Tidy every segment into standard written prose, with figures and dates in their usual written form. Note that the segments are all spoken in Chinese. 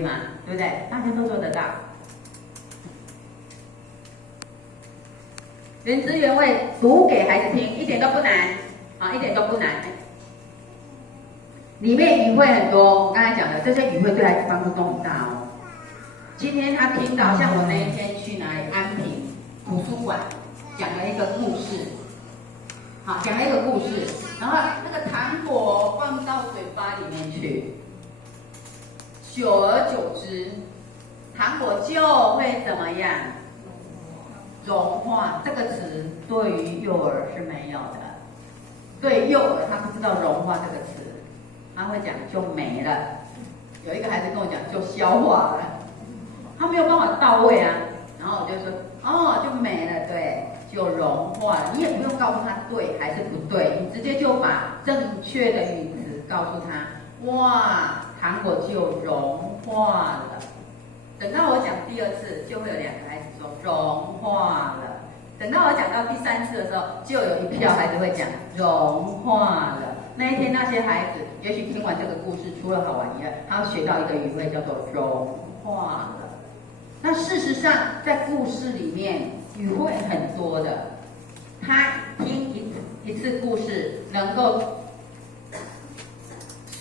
嘛，对不对？大家都做得到。原汁原味读给孩子听，一点都不难啊，一点都不难。里面语汇很多，我刚才讲的这些语汇对孩子帮助都很大哦。今天他听到，像我那一天去哪里安平图书馆讲了一个故事，好，讲了一个故事，然后那个糖果放到嘴巴里面去。久而久之，糖果就会怎么样？融化。这个词对于幼儿是没有的。对幼儿，他不知道融化这个词，他会讲就没了。有一个孩子跟我讲就消化了，他没有办法到位啊。然后我就说哦，就没了，对，就融化了。你也不用告诉他对还是不对，你直接就把正确的语词告诉他。哇！糖果就融化了。等到我讲第二次，就会有2个孩子说融化了。等到我讲到第3次的时候，就有一票孩子会讲融化了。那一天那些孩子，也许听完这个故事，除了好玩以外，他要学到一个语汇叫做融化了。那事实上，在故事里面语汇很多的，他听一次故事能够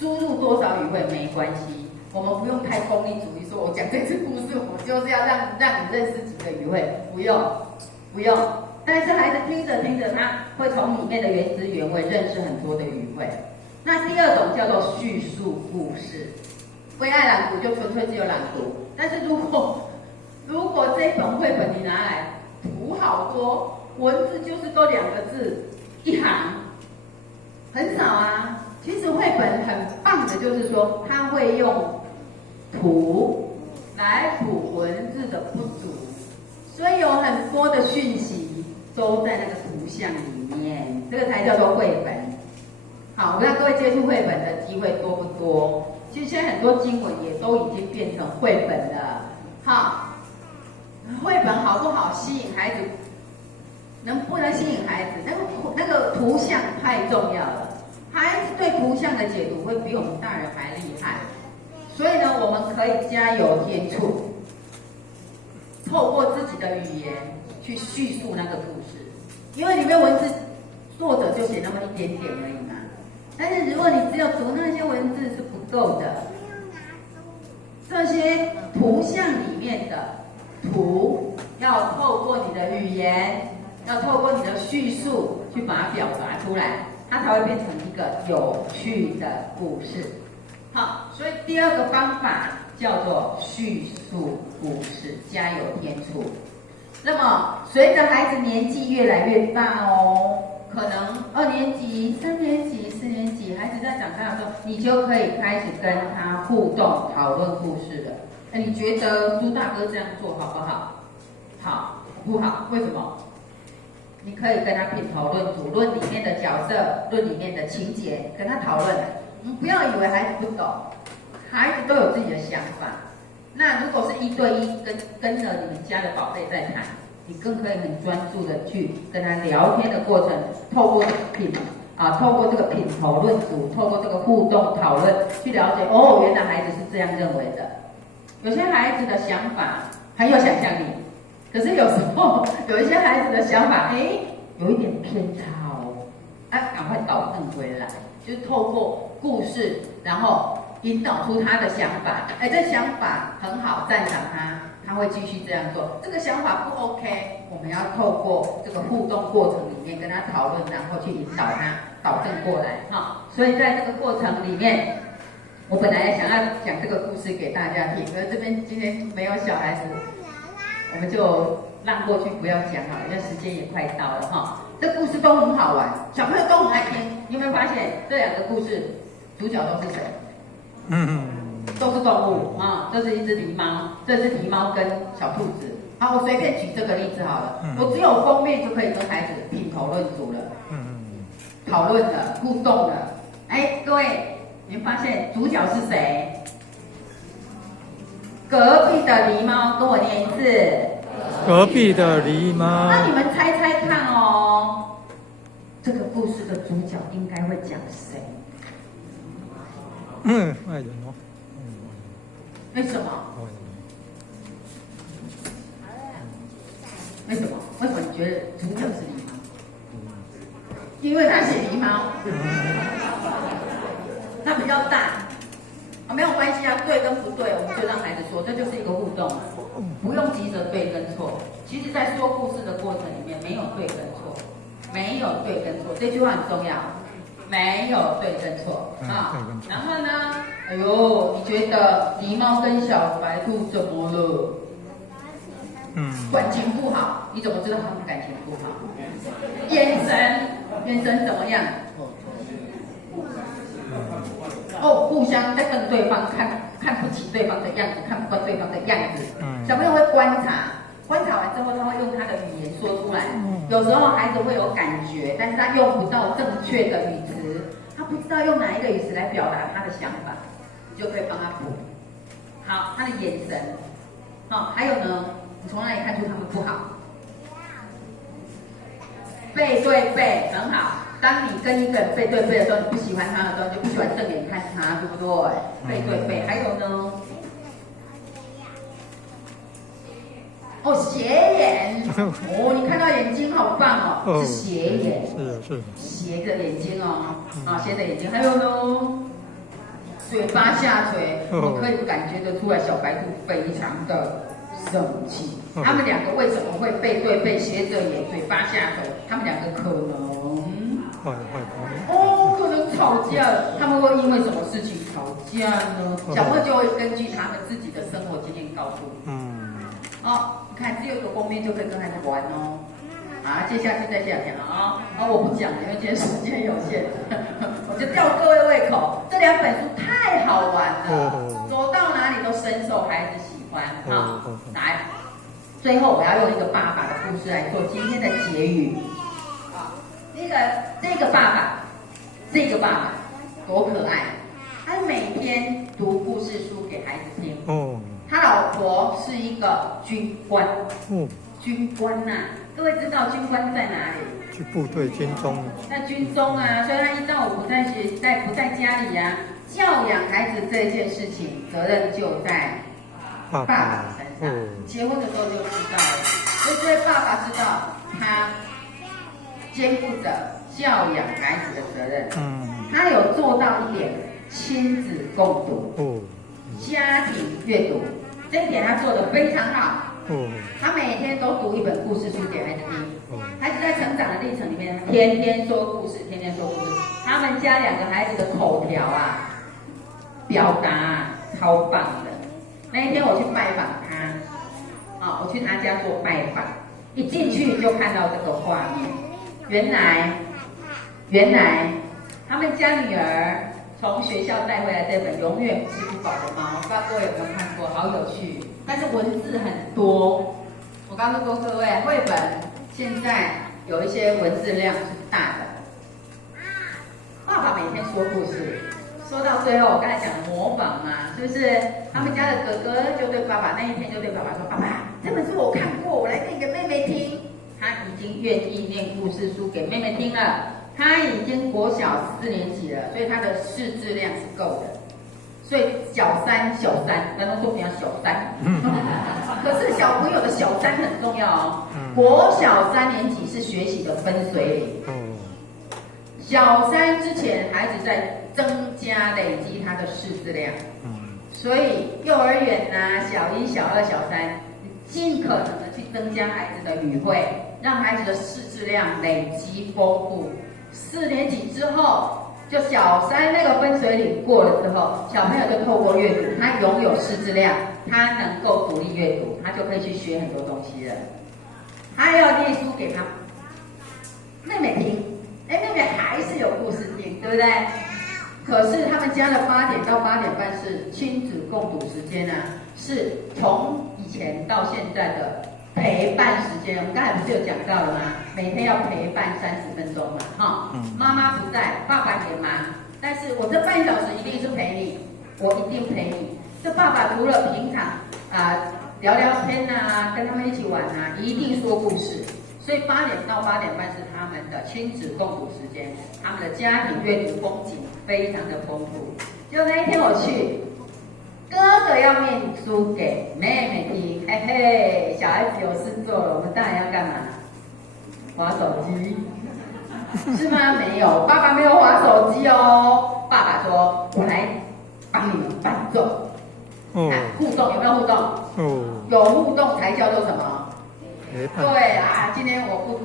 输入多少语汇没关系，我们不用太功利主义，说我讲这次故事，我就是要让你认识几个语汇，不用。但是孩子听着听着，他会从里面的原汁原味认识很多的语汇。那第二种叫做叙述故事，非爱朗读就纯粹只有朗读。但是如果这本绘本你拿来，图好多，文字就是都2个字1行，很少啊。其实绘本很棒的，就是说它会用图来补文字的不足，所以有很多的讯息都在那个图像里面，这个才叫做绘本。好，我让各位接触绘本的机会多不多？其实现在很多经文也都已经变成绘本了。好，绘本好不好吸引孩子？能不能吸引孩子？那个图像太重要了。孩子对图像的解读会比我们大人还厉害，所以呢，我们可以加油添醋，透过自己的语言去叙述那个故事，因为里面文字作者就写那么一点点而已嘛。但是如果你只有读那些文字是不够的，这些图像里面的图要透过你的语言，要透过你的叙述去把它表达出来。它才会变成一个有趣的故事。好，所以第2个方法叫做叙述故事，加油添醋。那么随着孩子年纪越来越大哦，可能2年级、3年级、4年级，孩子在长大的时候，你就可以开始跟他互动讨论故事了。你觉得朱大哥这样做好不好？好，不好？为什么？你可以跟他品头论足，论里面的角色，论里面的情节，跟他讨论。你不要以为孩子不懂，孩子都有自己的想法。那如果是1对1跟着你们家的宝贝在谈，你更可以很专注的去跟他聊天的过程，透过这个品头论足，透过这个互动讨论，去了解哦，原来孩子是这样认为的。有些孩子的想法很有想象力。可是有时候有一些孩子的想法，有一点偏差哦，赶快导正回来，就是透过故事，然后引导出他的想法。这想法很好，赞赏他会继续这样做。这个想法不 OK， 我们要透过这个互动过程里面跟他讨论，然后去引导他导正过来。所以在这个过程里面，我本来想要讲这个故事给大家听，可是这边今天没有小孩子。我们就让过去不要讲好了，因为时间也快到了哈。这故事都很好玩，小朋友都很爱听。你有没有发现这2个故事主角都是谁？都是动物啊。这是一只狸猫，这是狸猫跟小兔子。好，我随便举这个例子好了。我只有封面就可以跟孩子品头论足了，讨论了，互动了。各位，你发现主角是谁？隔壁的狸猫，跟我念一次。隔壁的狸猫。那你们猜猜看哦，这个故事的主角应该会讲谁？坏人哦。为什么？为什么？为什么你觉得主角是狸猫？因为他是狸猫，它比较大。没有关系啊，对跟不对，我们就让孩子说，这就是一个互动，不用急着对跟错。其实，在说故事的过程里面，没有对跟错，没有对跟错，这句话很重要，没有对跟错啊。然后呢，哎呦，你觉得狸猫跟小白兔怎么了？感情不好，你怎么知道他们感情不好？眼神怎么样？哦，互相在瞪对方，看不起对方的样子，看不惯对方的样子。小朋友会观察完之后，他会用他的语言说出来。有时候孩子会有感觉，但是他用不到正确的语词，他不知道用哪一个语词来表达他的想法，你就可以帮他补。好，他的眼神，好，还有呢，你从哪里看出他们不好？背对背很好。当你跟一个人背对背的时候，你不喜欢他的时候，你就不喜欢正眼看他，对不对？背对背，还有呢？哦，斜眼。哦，你看到眼睛好棒哦，是斜眼。是。斜着眼睛哦，斜着眼睛。还有呢？嘴巴下垂，你可以感觉得出来，小白兔非常的生气。他们两个为什么会背对背、斜着眼、嘴巴下垂？他们两个可能。可能吵架了，他们会因为什么事情吵架呢？小朋友就会根据他们自己的生活经验告诉你。你看只有一个封面就可以跟孩子玩哦。接下去再讲啊。我不讲了，因为今天时间有限，我就吊各位胃口。这两本书太好玩了，走到哪里都深受孩子喜欢。来，最后我要用一个爸爸的故事来做今天的结语。这个爸爸多可爱！他每天读故事书给孩子听。他老婆是一个军官。军官呐，各位知道军官在哪里？去部队军中。在军中啊，所以他一到五不在家里啊，教养孩子这件事情，责任就在爸爸身上。结婚的时候就知道了，所以这位爸爸知道他肩负着教养孩子的责任。他有做到一点亲子共读，家庭阅读，这一点他做得非常好。他每天都读一本故事书给孩子听。孩子在成长的历程里面，天天说故事，天天说故事。他们家两个孩子的口条啊，表达超棒的。那一天我去拜访他，我去他家做拜访，一进去就看到这个画面。原来他们家女儿从学校带回来这本《永远吃不饱的猫》，不知道各位有没有看过？好有趣，但是文字很多。我告诉过各位，绘本现在有一些文字量是大的。爸爸每天说故事，说到最后，我刚才讲的模仿嘛，是不是？他们家的哥哥就对爸爸那一天就对爸爸说：“爸爸，这本书我看过，我来念给妹妹听。”他已经愿意念故事书给妹妹听了。他已经国小4年级了，所以他的识字量是够的。所以小三，咱们说比较小三。可是小朋友的小三很重要哦。国小3年级是学习的分水岭。小3之前，孩子在增加累积他的识字量。所以幼儿园啊，小1、小2、小3，尽可能的去增加孩子的语汇，让孩子的识字量累积丰富。4年级之后，就小3那个分水岭过了之后，小朋友就透过阅读，他拥有识字量，他能够独立阅读，他就可以去学很多东西了。他要念书给他妹妹听，妹妹还是有故事听，对不对？可是他们家的8点到8点半是亲子共读时间啊，是从以前到现在的陪伴时间。我们刚才不是有讲到了吗？每天要陪伴30分钟嘛，妈妈不在，爸爸也忙，但是我这半小时一定是陪你，我一定陪你。这爸爸除了平常聊聊天啊，跟他们一起玩啊，一定说故事。所以8点到8点半是他们的亲子共读时间，他们的家庭阅读风景非常的丰富。就那一天我去，哥哥要念书给妹妹听，嘿嘿，小孩子有事做了，我们大人要干嘛？滑手机，是吗？没有，爸爸没有滑手机哦。爸爸说：“我来帮你们伴奏。”哦互动有没有互动？哦，有互动才叫做什么？陪伴。对啊，今天我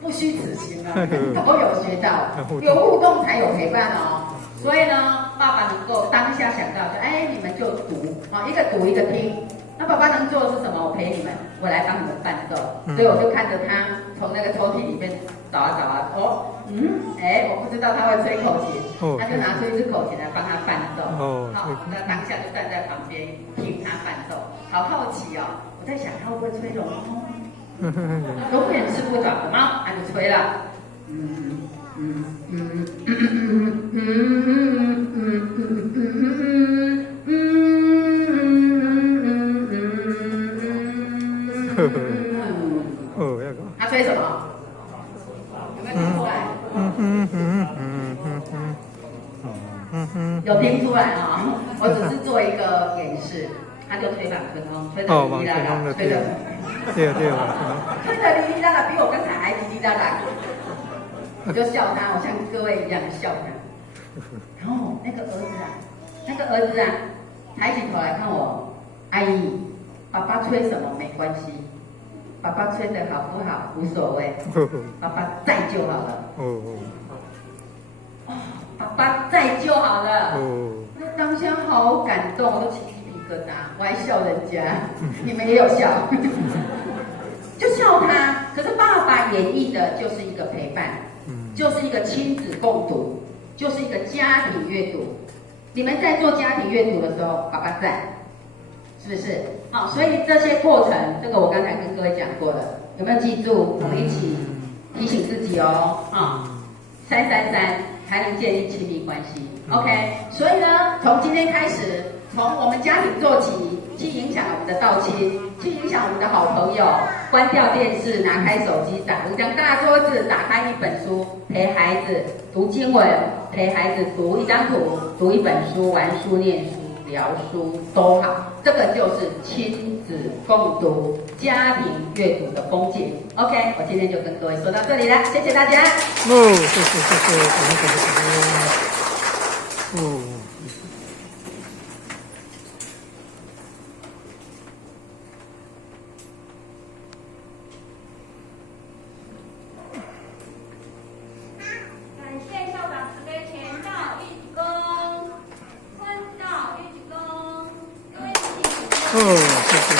不虚此行啊，都有学到，互动有互动才有陪伴哦。所以呢，爸爸能够当下想到就，哎，你们就读啊，一个读一个听。那爸爸能做的是什么？我陪你们，我来帮你们伴奏。所以我就看着他从那个抽屉里面找啊找啊，我不知道他会吹口琴，他就拿出一支口琴来帮他伴奏。好，那当下就站在旁边听他伴奏，好好奇哦。我在想他会不会吹龙猫？永远吃不饱的猫，他就吹了。他吹什么？有没有听出来？有听出来啊？我只是做一个演示，他就吹马克风，吹的哩哩啦啦，吹的。对，吹的哩哩啦啦，比我刚才还哩哩啦啦。我就笑他，我像各位一样笑他。然后那个儿子啊，抬起头来看我，阿姨，爸爸吹什么没关系，爸爸吹的好不好无所谓，爸爸在就好了。爸爸在就好了。那当下好感动，我都起鸡皮疙瘩，我还笑人家，你们也有笑，就笑他。可是爸爸演绎的就是一个陪伴，就是一个亲子共读，就是一个家庭阅读。你们在做家庭阅读的时候，爸爸在，是不是？好，所以这些过程，这个我刚才跟各位讲过了，有没有记住？我们一起提醒自己哦。333才能建立亲密关系。OK， 所以呢，从今天开始，从我们家庭做起，去影响我们的道亲，去影响我们的好朋友。关掉电视，拿开手机，打一张大桌子，打开一本书，陪孩子读经文，陪孩子读一张图，读一本书，玩书、念书、聊书都好。这个就是亲子共读、家庭阅读的风景。OK， 我今天就跟各位说到这里了，谢谢大家。感谢校长慈悲，前到一鞠躬，坤到一鞠躬，各位请。